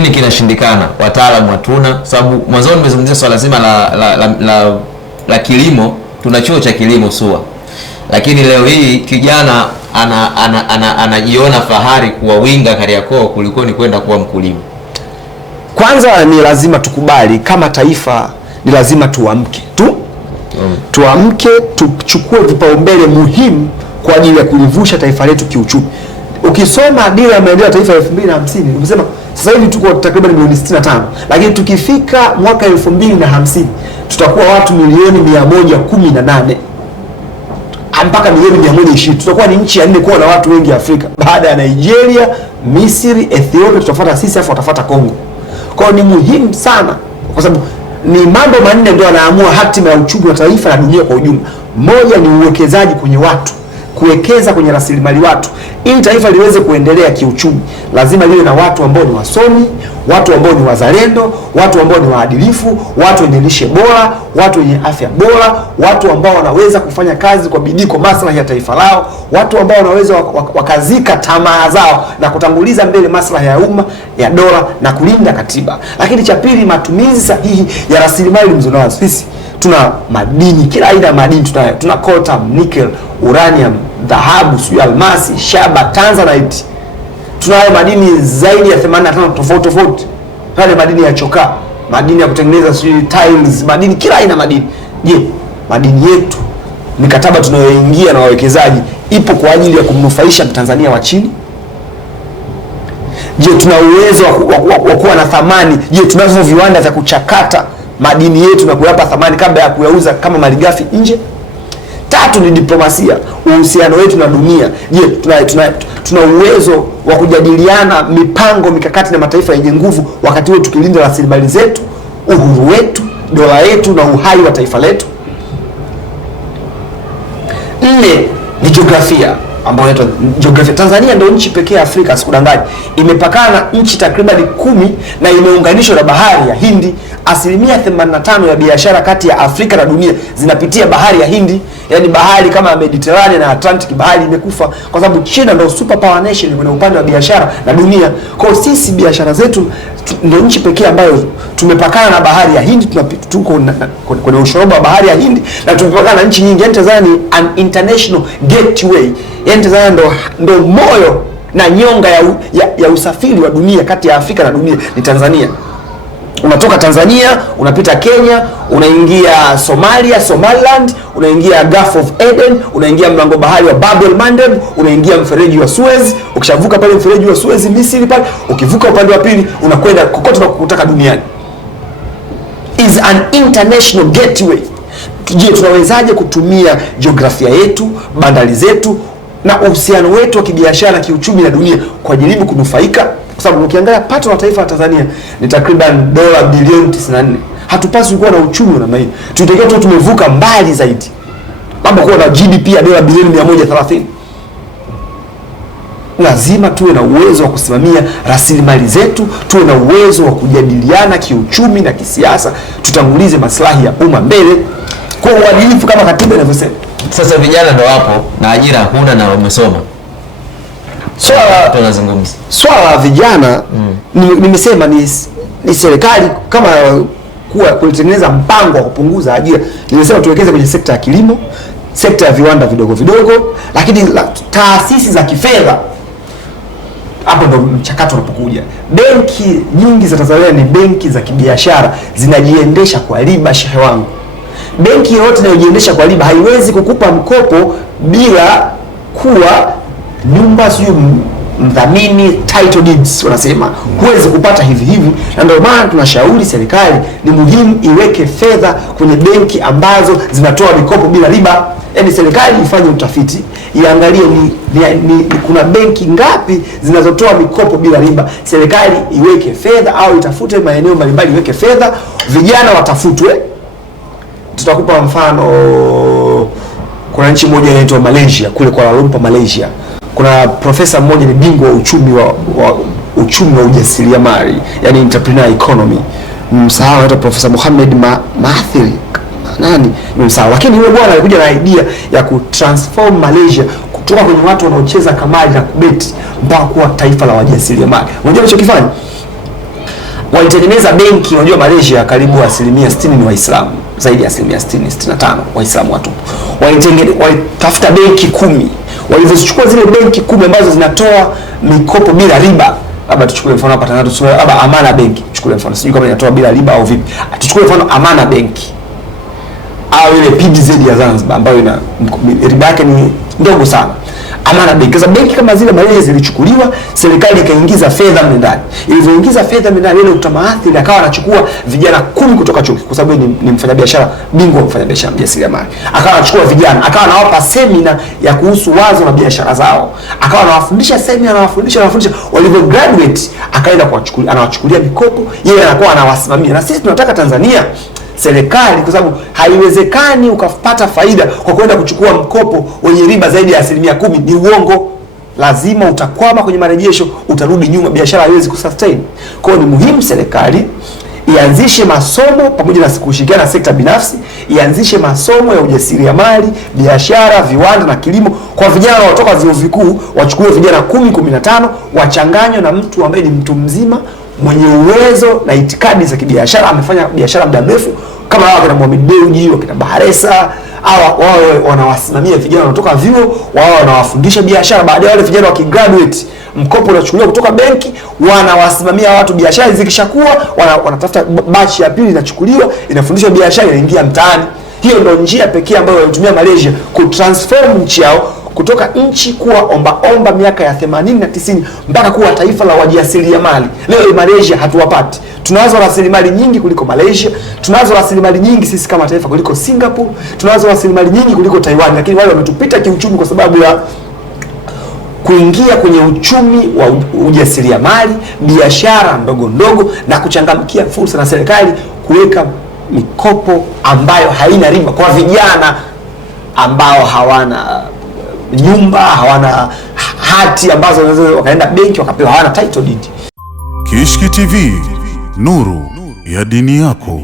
nini kinashindikana? Wataalamu hatuna, sababu mwanzo nimezungumzia swala zima la kilimo. Tuna chuo cha kilimo SUA, lakini leo hii kijana anajiona fahari kuwa winga Kariakoo kuliko ni kwenda kuwa mkulima. Kwanza ni lazima tukubali kama taifa, ni lazima tuamke tuamke, tuchukue vipaumbele muhimu kwa ajili ya kulivusha taifa letu kiuchumi. Ukisoma dira ya maendeleo ya taifa ya 2050 umesema sasa hivi tuko takriban milioni 65, lakini tukifika mwaka 2050 tutakuwa watu milioni 118 mpaka milioni 120. Tutakuwa ni nchi ya 4 kuwa na watu wengi Afrika, baada ya Nigeria, Misri, Ethiopia tutafuata sisi, afu watafuata Kongo. Kwa hiyo ni muhimu sana, kwa sababu ni mambo manne ndio yanaamua hatima ya uchumi wa taifa na dunia kwa ujumla. Moja ni uwekezaji kwenye watu, kuwekeza kwenye rasilimali watu. Ili taifa liweze kuendelea kiuchumi, lazima liwe na watu ambao ni wasomi, watu ambao ni wazalendo, watu ambao ni waadilifu, watu wenye lishe bora, watu wenye afya bora, watu ambao wanaweza kufanya kazi kwa bidii kwa maslahi ya taifa lao, watu ambao wanaweza wakazika tamaa zao na kutanguliza mbele maslahi ya umma, ya dola na kulinda katiba. Lakini cha pili, matumizi sahihi ya rasilimali mzonazo. Sisi tuna madini, kila aina ya madini tunayo. Tuna coltan, nickel, uranium, dhahabu, almasi, shaba, tanzanite. Tunayo madini zaidi ya 85 tofauti. Pale madini ya chokaa, madini ya kutengeneza tiles, madini kila aina madini. Je, madini yetu, mikataba tunayoingia na wawekezaji ipo kwa ajili ya kumnufaisha Mtanzania wa chini? Je, tuna uwezo wa kuwa na thamani? Je, tunavyo viwanda vya kuchakata madini yetu na kuyapa thamani kabla ya kuyauza kama malighafi nje? Tatu ni diplomasia, uhusiano wetu na dunia. Je, tuna uwezo wa kujadiliana mipango mikakati na mataifa yenye nguvu, wakati huo tukilinda rasilimali zetu, uhuru wetu, dola yetu na uhai wa taifa letu? Nne ni jiografia, ambayo inaitwa jiografia. Tanzania ndio nchi pekee Afrika, sikudanganyi, imepakana na nchi takriban 10 na imeunganishwa na bahari ya Hindi. 85% ya biashara kati ya Afrika na dunia zinapitia bahari ya Hindi. Yaani bahari kama Mediterranean na Atlantic, bahari imekufa kwa sababu China ndio super power nation kwenye upande wa biashara na dunia. Kwa sisi biashara zetu ndio nchi pekee ambayo tumepakana na bahari ya Hindi, tuko kwenye ushoroba wa bahari ya Hindi na tumepakana na nchi nyingi. Yaani Tanzania ni an international gateway. Yaani Tanzania ndio moyo na nyonga ya usafiri wa dunia kati ya Afrika na dunia ni Tanzania. Unatoka Tanzania, unapita Kenya, unaingia Somalia, Somaliland, unaingia Gulf of Aden, unaingia mlango bahari wa Bab el Mandeb, unaingia mfereji wa Suez. Ukishavuka pale mfereji wa Suez Misri pale, ukivuka upande wa pili unakwenda kokote unakotaka duniani. Is an international gateway. Je, tunawezaje kutumia jiografia yetu, bandari zetu na uhusiano wetu wa kibiashara na kiuchumi na dunia kwa ajili ya kunufaika? Kwa sababu ukiangalia pato la taifa la Tanzania ni takriban dola bilioni 94. Hatupaswi kuwa na uchumi wa namna hii. Tunatakiwa tu tumevuka mbali zaidi, labda kuwa na GDP ya dola bilioni 130. Lazima tuwe na uwezo wa kusimamia rasilimali zetu, tuwe na uwezo wa kujadiliana kiuchumi na kisiasa, tutangulize maslahi ya umma mbele kwa uadilifu kama katiba inavyosema. Sasa vijana ndio wapo na ajira hakuna na wamesoma. Swala la vijana nimesema ni serikali kama kulitengeneza mpango wa kupunguza ajira. Nimesema tuwekeze kwenye sekta ya kilimo, sekta ya viwanda vidogo, lakini taasisi za kifedha, hapo ndo mchakato unapokuja. Benki nyingi za Tanzania ni benki za kibiashara, zinajiendesha kwa riba. Shehe wangu, benki yote inayojiendesha kwa riba haiwezi kukupa mkopo bila kuwa nyumba, sio mdhamini, title deeds wanasema. Huwezi kupata hivi. Na ndio maana tunashauri serikali ni muhimu iweke fedha kwenye benki ambazo zinatoa mikopo bila riba. Yaani serikali ifanye utafiti, iangalie ni kuna benki ngapi zinazotoa mikopo bila riba. Serikali iweke fedha au itafute maeneo mbalimbali iweke fedha, vijana watafutwe. Tutakupa mfano, kuna nchi moja inaitwa Malaysia, kule Kuala Lumpur Malaysia. Kuna profesa mmoja ni bingwa wa uchumi wa ujasiriamali, yani entrepreneur economy. Msahau anaitwa Profesa Mohamed Mahathir. Nani? Msahau. Lakini yule bwana alikuja na idea ya kutransform Malaysia kutoka kwenye watu wanaocheza kamari na kubeti mpaka kuwa taifa la wajasiriamali. Unajua alichokifanya? walitengeneza benki. Unajua Malaysia karibu 60% ni Waislamu, zaidi ya 60, 65 Waislamu watu. Walitafuta benki 10. Walivyochukua zile benki 10 ambazo zinatoa mikopo bila riba, labda tuchukue mfano hapa Tanzania, tuseme labda Amana Benki, tuchukue mfano, sijui kama inatoa bila riba au vipi. Tuchukue mfano Amana Benki au ile PDZ ya Zanzibar ambayo ina riba yake ni ndogo sana. Amana Benki. Sasa benki kama zile Malaysia zilichukuliwa, serikali ikaingiza fedha ndani. Ilivyoingiza fedha ndani, ile utamaathiri akawa anachukua vijana 10 kutoka chuo, kwa sababu ni mfanyabiashara bingwa, mfanyabiashara mjasiriamali. Akawa anachukua vijana, akawa anawapa semina ya kuhusu wazo na biashara zao. Akawa anawafundisha semina, anawafundisha. Walivyo graduate, akaenda kuwachukulia, anawachukulia mikopo, yeye anakuwa anawasimamia. Na sisi tunataka Tanzania serikali, kwa sababu haiwezekani ukapata faida kwa kwenda kuchukua mkopo wenye riba zaidi ya 10%. Ni uongo. Lazima utakwama kwenye marejesho, utarudi nyuma, biashara haiwezi kusustain. Kwa hiyo ni muhimu serikali ianzishe masomo pamoja na kushirikiana na sekta binafsi, ianzishe masomo ya ujasiriamali, biashara, viwanda na kilimo kwa vijana wanaotoka vyuo vikuu. Wachukue vijana 10, 15, wachanganywe na mtu ambaye ni mtu mzima mwenye uwezo na itikadi za kibiashara, amefanya biashara muda mrefu, kama wao kina Mohamed Dewji, wakina Baharesa, wao wanawasimamia vijana wanatoka vyuo, wao wanawafundisha biashara. Baadaye wale vijana wakigraduate, mkopo unachukuliwa kutoka benki, wanawasimamia watu biashara. Zikishakuwa wanatafuta batch ya pili, inachukuliwa, inafundishwa biashara, inaingia mtaani. Hiyo ndio njia pekee ambayo walitumia Malaysia kutransform nchi yao kutoka nchi kuwa omba miaka ya 80 na 90 mpaka kuwa taifa la wajasiriamali. Leo Malaysia hatuwapati. Tunazo rasilimali nyingi kuliko Malaysia, tunazo rasilimali nyingi sisi kama taifa kuliko Singapore, tunazo rasilimali nyingi kuliko Taiwan, lakini wale wametupita kiuchumi kwa sababu ya kuingia kwenye uchumi wa ujasiriamali, biashara ndogo ndogo, na kuchangamkia fursa na serikali kuweka mikopo ambayo haina riba kwa vijana ambao hawana nyumba, hawana hati ambazo wanaweza wakaenda benki wakapewa, hawana title deed. Kishki TV, nuru ya dini yako.